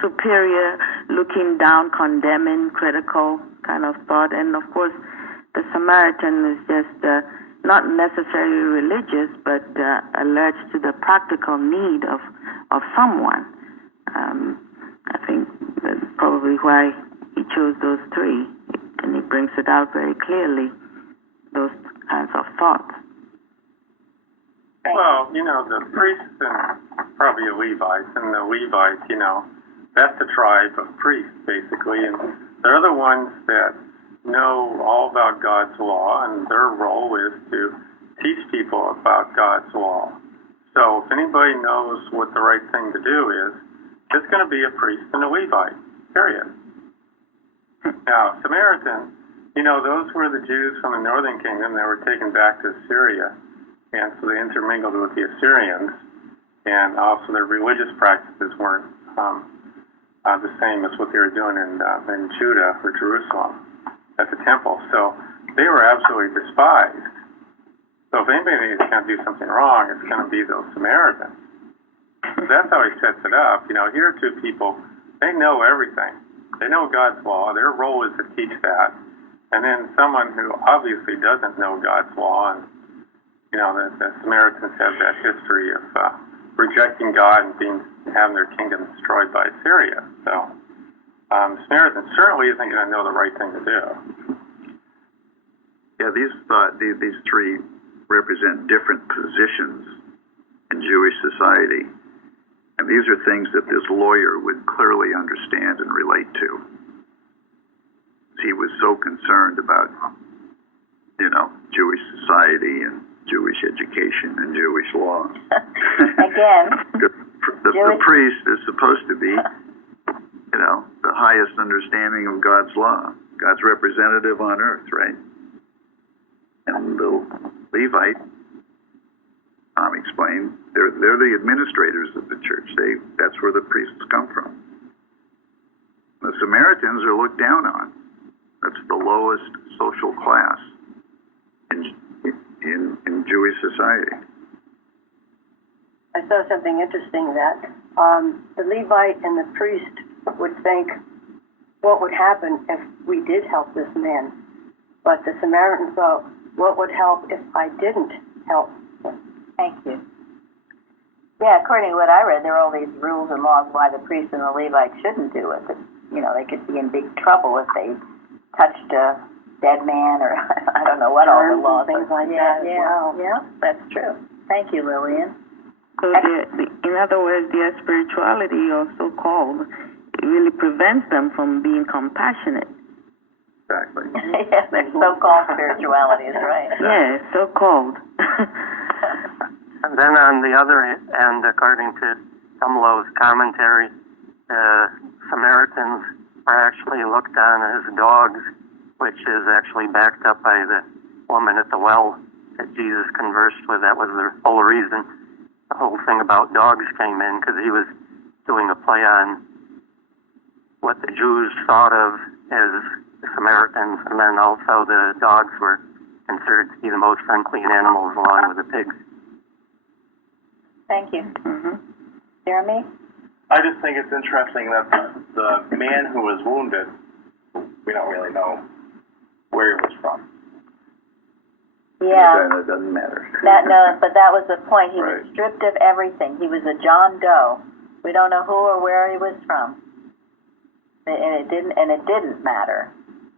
superior, looking down, condemning, critical kind of thought. And of course, the Samaritan is just not necessarily religious, but alert to the practical need of someone. I think that's probably why he chose those three, and he brings it out very clearly, those kinds of thoughts. Well, you know, the priests and probably a Levite, and the Levites, you know, that's the tribe of priests, basically, and they're the ones that know all about God's law, and their role is to teach people about God's law. So if anybody knows what the right thing to do is, it's going to be a priest and a Levite, period. Now, Samaritan, you know, those were the Jews from the northern kingdom that were taken back to Assyria, and so they intermingled with the Assyrians, and also their religious practices weren't the same as what they were doing in Judah or Jerusalem at the temple. So they were absolutely despised. So if anybody is going to do something wrong, it's going to be those Samaritans. So that's how he sets it up. You know, here are two people, they know everything. They know God's law. Their role is to teach that. And then someone who obviously doesn't know God's law, and, you know, the Samaritans have that history of rejecting God and having their kingdom destroyed by Assyria. So Samaritan certainly isn't going to know the right thing to do. Yeah, these three represent different positions in Jewish society. And these are things that this lawyer would clearly understand and relate to. He was so concerned about, you know, Jewish society and Jewish education and Jewish law. Again, the priest is supposed to be, you know, the highest understanding of God's law, God's representative on earth, right? And the Levite Tom explained, they're the administrators of the church. That's where the priests come from. The Samaritans are looked down on. That's the lowest social class in Jewish society. I saw something interesting that the Levite and the priest would think, what would happen if we did help this man? But the Samaritan thought, what would help if I didn't help him? Thank you. Yeah, according to what I read, there are all these rules and laws why the priest and the Levite shouldn't do it. That, you know, they could be in big trouble if they touched a dead man, or I don't know what all the laws things are. like that as well. Yeah, that's true. Thank you, Lillian. So, in other words, their spirituality, or so-called, it really prevents them from being compassionate. Exactly. Yeah, their so-called spirituality is right. Yes, so-called. And then on the other end, according to Tumlo's commentary, Samaritans are actually looked on as dogs, which is actually backed up by the woman at the well that Jesus conversed with. That was the whole reason the whole thing about dogs came in, because he was doing a play on what the Jews thought of as the Samaritans, and then also the dogs were considered to be the most unclean animals along with the pigs. Thank you. Jeremy? I just think it's interesting that the man who was wounded, we don't really know where he was from. Yeah. It doesn't matter. But that was the point. He Right. was stripped of everything. He was a John Doe. We don't know who or where he was from, and it didn't matter.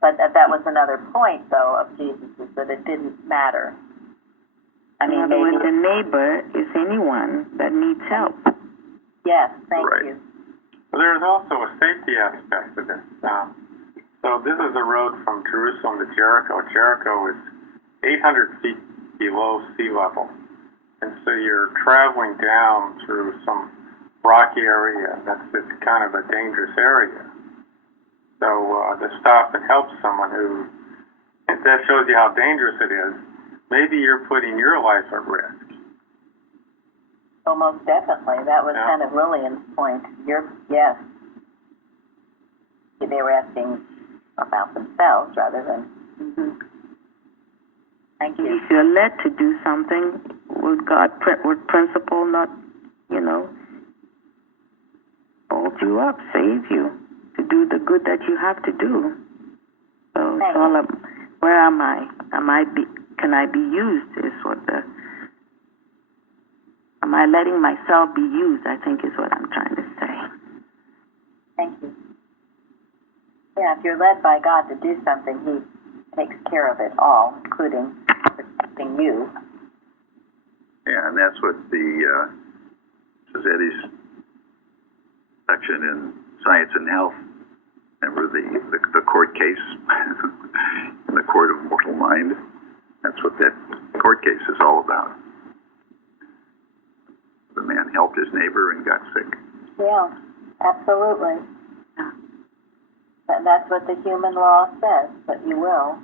But that was another point, though, of Jesus, is that it didn't matter. I mean, in other words, the neighbor is anyone that needs help. Yes, thank Right. you. Well, there's also a safety aspect of this. So this is a road from Jerusalem to Jericho. Jericho is 800 feet below sea level. And so you're traveling down through some rocky area it's kind of a dangerous area. So to stop and help someone who, if that shows you how dangerous it is, maybe you're putting your life at risk. Oh, most definitely. That was kind of Lillian's point. Yes. They were asking about themselves rather than. Thank you. If you're led to do something, would principle not, hold you up, save you, to do the good that you have to do? So it's all up. Where am I? Can I be used? Is what am I letting myself be used? I think is what I'm trying to say. Thank you. Yeah, if you're led by God to do something, He takes care of it all, including protecting you. Yeah, and that's what the Eddie's section in Science and Health. Remember the court case in the court of mortal mind? That's what that court case is all about. The man helped his neighbor and got sick. Yeah, absolutely. And that's what the human law says, that you will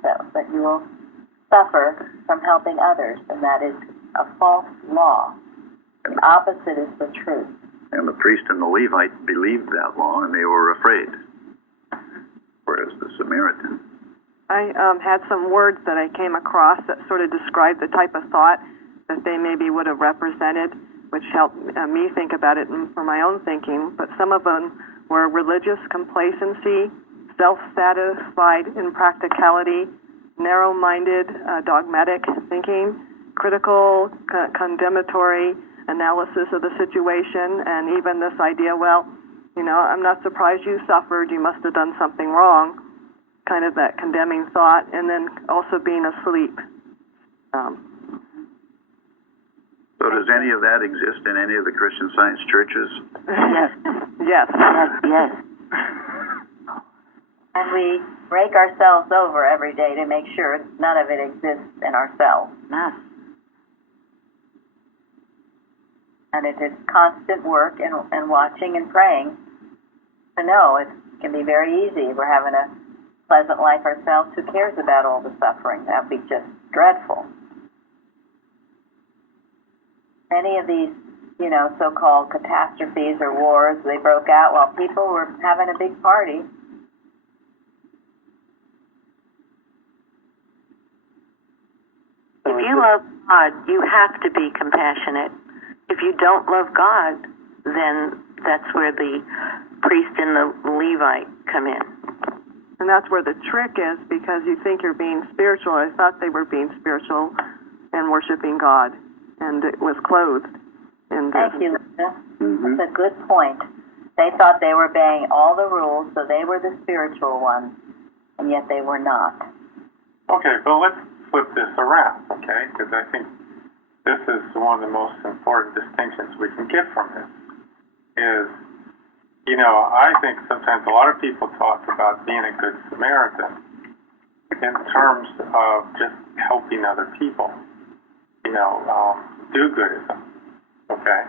suffer from helping others, and that is a false law. The opposite is the truth. And the priest and the Levite believed that law, and they were afraid. Whereas the Samaritan. I had some words that I came across that sort of described the type of thought that they maybe would have represented, which helped me think about it for my own thinking. But some of them were religious complacency, self-satisfied impracticality, narrow-minded, dogmatic thinking, critical, condemnatory analysis of the situation, and even this idea, I'm not surprised you suffered, you must have done something wrong, kind of that condemning thought, and then also being asleep. So does any of that exist in any of the Christian Science churches? Yes. Yes. Yes. And we rake ourselves over every day to make sure none of it exists in ourselves. Yes. And it is constant work and watching and praying to know it can be very easy. If we're having a pleasant life ourselves, who cares about all the suffering? That would be just dreadful. Any of these, you know, so-called catastrophes or wars, they broke out while people were having a big party. If you love God, you have to be compassionate. If you don't love God, then that's where the priest and the Levite come in. And that's where the trick is, because you think you're being spiritual. I thought they were being spiritual and worshiping God, and it was clothed in this. Thank you, Linda. That's a good point. They thought they were obeying all the rules, so they were the spiritual ones, and yet they were not. Okay, but let's flip this around, okay? Because I think this is one of the most important distinctions we can get from this. Is, you know, I think sometimes a lot of people talk about being a good Samaritan in terms of just helping other people, you know, do-goodism, okay?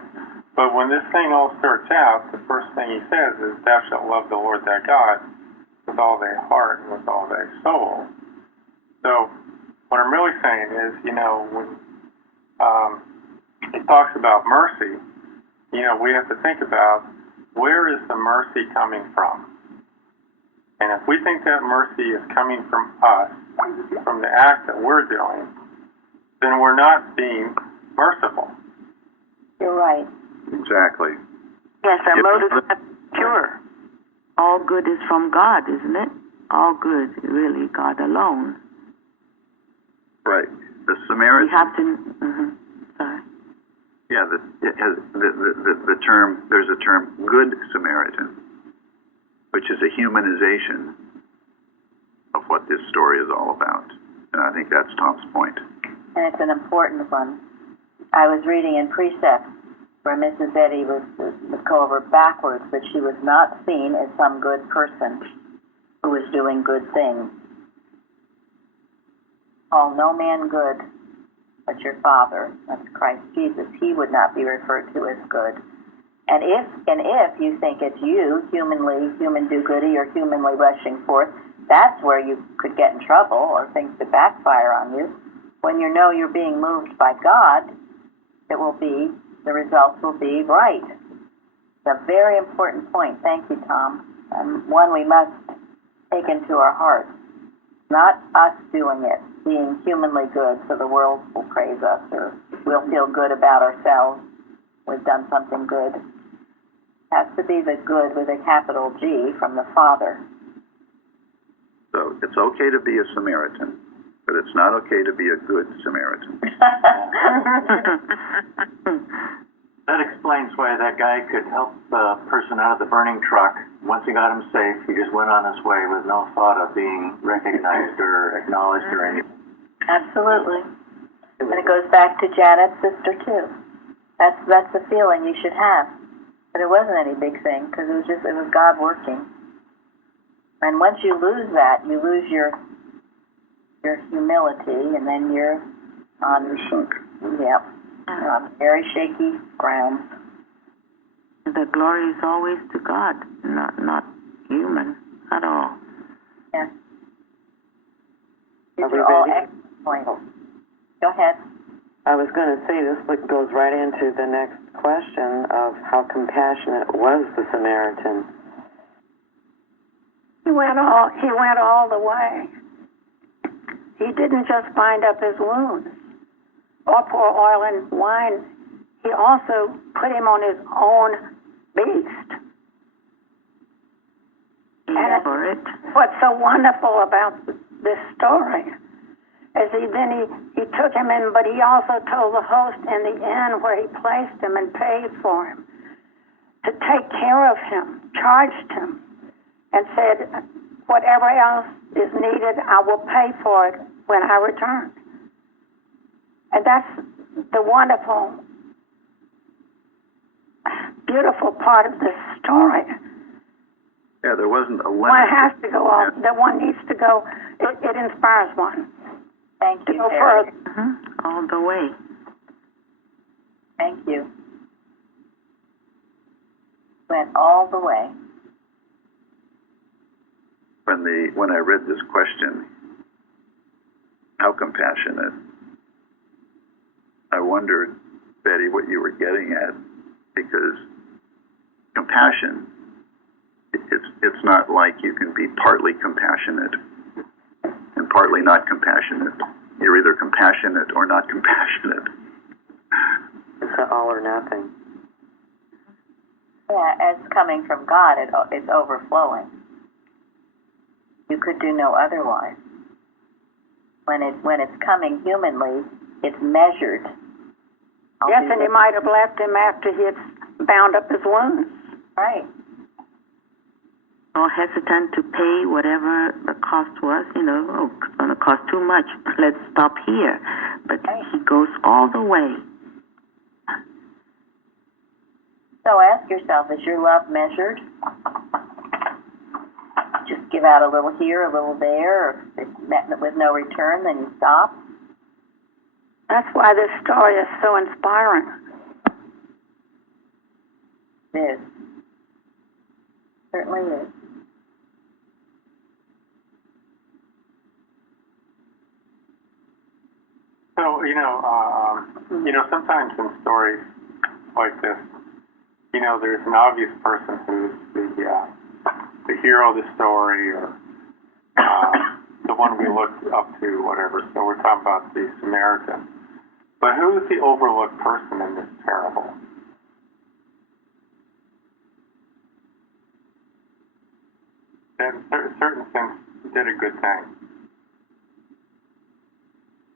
But when this thing all starts out, the first thing he says is, thou shalt love the Lord thy God with all thy heart and with all thy soul. So what I'm really saying is, you know, when he talks about mercy, you know, we have to think about, where is the mercy coming from? And if we think that mercy is coming from us, from the act that we're doing, then we're not being merciful. You're right. Exactly. Yes, our motive is pure. All good is from God, isn't it? All good, really, God alone. Right. The Samaritan. We have to. Sorry. Yeah, the term, there's a term, good Samaritan, which is a humanization of what this story is all about. And I think that's Tom's point. And it's an important one. I was reading in Precepts where Mrs. Eddy was go over backwards, that she was not seen as some good person who was doing good things. Call no man good but your Father, that's Christ Jesus. He would not be referred to as good. And if you think it's you, human do-goody or humanly rushing forth, that's where you could get in trouble or things could backfire on you. When you know you're being moved by God, the results will be right. It's a very important point. Thank you, Tom. And one we must take into our hearts. Not us doing it, being humanly good so the world will praise us or we'll feel good about ourselves. We've done something good. It has to be the good with a capital G from the Father. So it's okay to be a Samaritan, but it's not okay to be a good Samaritan. That explains why that guy could help the person out of the burning truck. Once he got him safe, he just went on his way with no thought of being recognized or acknowledged or anything. Absolutely. And it goes back to Janet's sister, too. That's the feeling you should have. But it wasn't any big thing, because it was God working. And once you lose that, you lose your humility, and then you're on... sunk. Yep. On very shaky ground. The glory is always to God, not human at all. Yeah. These Are we are all ready? excellent points. Go ahead. I was going to say, this goes right into the next question of how compassionate was the Samaritan. He went all the way. He didn't just bind up his wounds or pour oil and wine. He also put him on his own beast. And what's so wonderful about this story is he took him in, but he also told the host in the inn where he placed him and paid for him to take care of him, charged him, and said, whatever else is needed, I will pay for it when I return. And that's the wonderful, beautiful part of this story. Yeah, there wasn't a limit. One has to go off. That one needs to go. It inspires one. Thank you, to go Terry. further. All the way. Thank you. Went all the way. When I read this question, how compassionate, I wondered Betty, what you were getting at, because compassion, it's not like you can be partly compassionate and partly not compassionate. You're either compassionate or not compassionate. It's an all or nothing. Yeah, as coming from God, it's overflowing. You could do no otherwise. When it's coming humanly, it's measured. Yes, and he might have left him after he had bound up his wounds. Right. Or hesitant to pay whatever the cost was, it's going to cost too much. Let's stop here. But he goes all the way. So ask yourself, is your love measured? Just give out a little here, a little there, or if it's met with no return, then you stop? That's why this story is so inspiring. It is. Certainly is. So, sometimes in stories like this, there's an obvious person who's the hero of the story, or the one we look up to, whatever. So we're talking about the Samaritan. But who is the overlooked person in this parable? In a certain sense, did a good thing.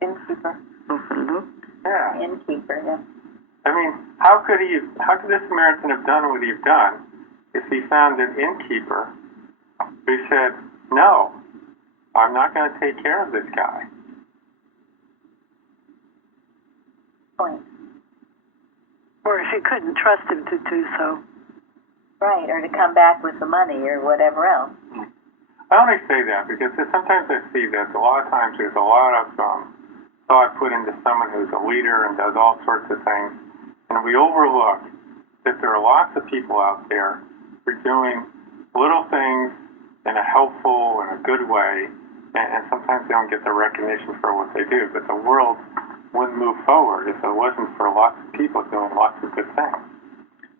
Innkeeper. Overlooked? Yeah. Innkeeper, yeah. I mean, how could the Samaritan have done what he's done if he found an innkeeper who said, no, I'm not going to take care of this guy? Point. Or if you couldn't trust him to do so. Right, or to come back with the money or whatever else. I only say that because sometimes I see that a lot of times there's a lot of thought put into someone who's a leader and does all sorts of things, and we overlook that there are lots of people out there who are doing little things in a helpful and a good way, and sometimes they don't get the recognition for what they do. But the world wouldn't move forward if it wasn't for lots of people doing lots of good things.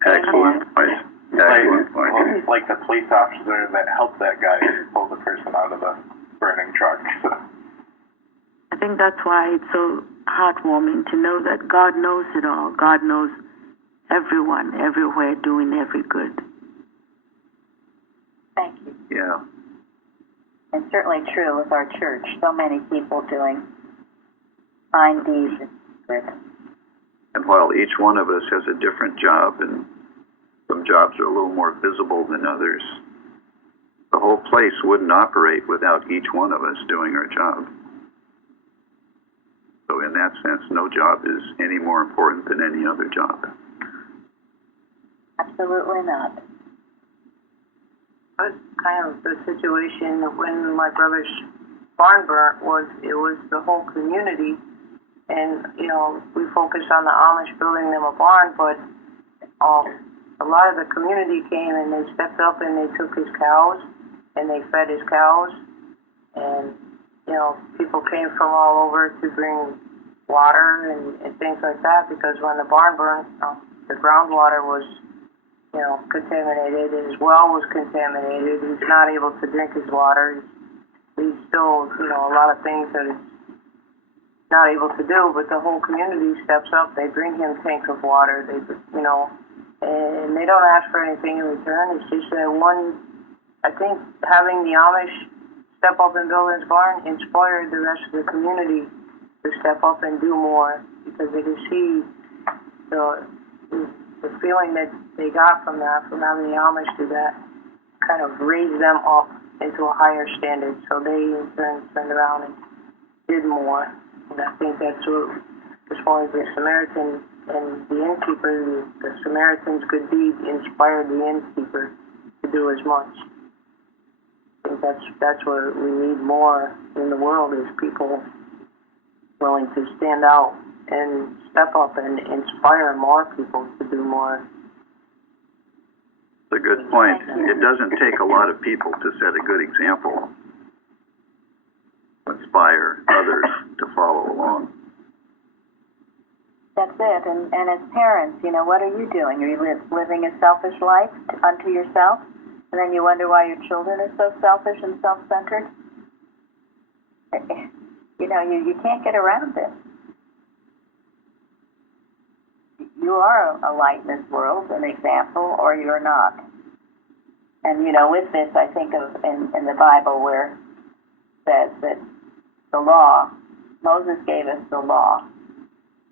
Excellent point. Excellent point. Like the police officer that helped that guy pull the person out of the burning truck. I think that's why it's so heartwarming to know that God knows it all. God knows everyone, everywhere, doing every good. Thank you. Yeah. And certainly true with our church. So many people doing fine deeds in secret. And while each one of us has a different job, and some jobs are a little more visible than others, the whole place wouldn't operate without each one of us doing our job. So in that sense, no job is any more important than any other job. Absolutely not. But kind of the situation when my brother's barn burnt was the whole community, and we focused on the Amish building them a barn, but a lot of the community came and they stepped up and they took his cows and they fed his cows, and people came from all over to bring water and things like that, because when the barn burned, the groundwater was contaminated. His well was contaminated. He's not able to drink his water. He's still, a lot of things that he's not able to do, but the whole community steps up. They bring him tanks of water. They, and they don't ask for anything in return. It's just that I think having the Amish step up and build his barn inspired the rest of the community to step up and do more, because they could see the feeling that they got from that, from having the Amish do that, kind of raised them up into a higher standard. So they in turn turned around and did more. And I think that's what, as far as the Samaritan and the innkeeper, the Samaritan's good deed inspired the innkeeper to do as much. I think that's what we need more in the world, is people willing to stand out and step up and inspire more people to do more. It's a good point. It doesn't take a lot of people to set a good example, inspire others to follow along. That's it. And as parents, you know, what are you doing? Are you living a selfish life unto yourself? And then you wonder why your children are so selfish and self-centered? You know, you can't get around this. You are a light in this world, an example, or you're not. And, you know, with this, I think of in the Bible where it says that the law, Moses gave us the law.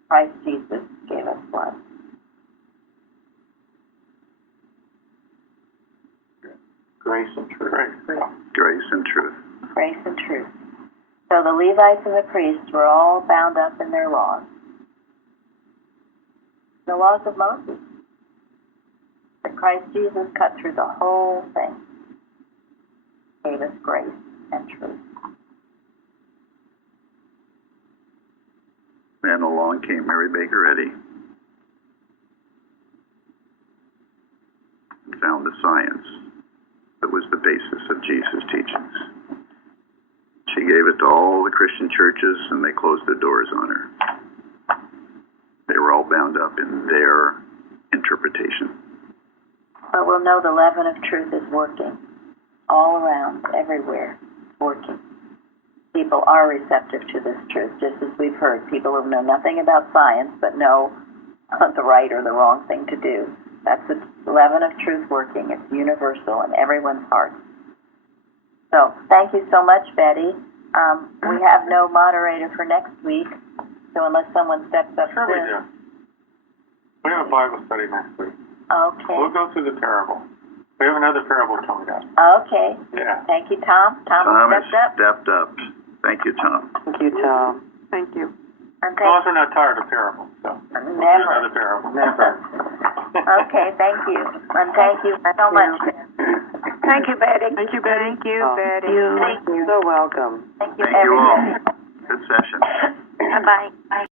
Christ Jesus gave us what? Grace and truth. Grace and truth. Grace and truth. So the Levites and the priests were all bound up in their laws. The laws of Moses. But Christ Jesus cut through the whole thing. Gave us grace and truth. Then along came Mary Baker Eddy and found the science that was the basis of Jesus' teachings. She gave it to all the Christian churches, and they closed the doors on her. They were all bound up in their interpretation. But we'll know the leaven of truth is working all around, everywhere, working. People are receptive to this truth, just as we've heard. People who know nothing about science but know the right or the wrong thing to do. That's the leaven of truth working. It's universal in everyone's heart. So, thank you so much, Betty. We have no moderator for next week, so unless someone steps up Sure we soon. do. We have a Bible study next week. Okay. We'll go through the parable. We have another parable coming up. Okay. Yeah. Thank you, Tom. Tom has stepped up. stepped up. Thank you, Tom. Thank you, Tom. Thank you. And As long as we're not tired of parables, so. We'll do Never. another parable. Okay, thank you. And thank you so much. Thank you, Betty. Thank you, Betty. Thank you, Oh, Betty. Thank you. So welcome. Thank you, Thank you all. everybody. Good session. Bye. Bye.